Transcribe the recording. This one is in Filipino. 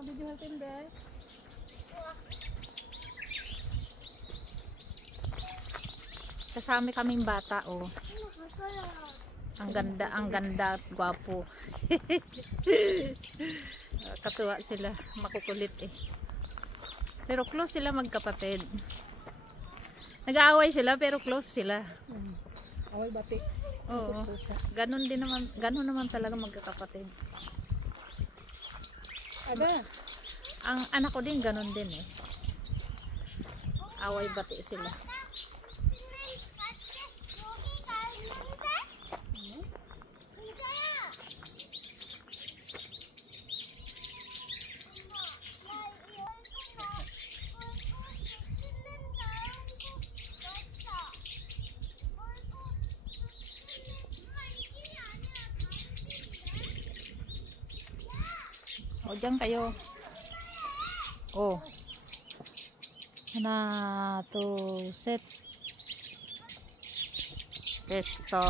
Video natin, be. Kasama kaming bata, oh. Ang ganda at gwapo. Katuwa sila, makukulit eh. Pero close sila magkapatid. Nag-aaway sila pero close sila. Away bati. Oo. Ganun naman talaga magkakapatid. Ada. Ang anak ko din ganun din eh. Away bati sila. O, dyan kayo. Oh. Na to set. Testo.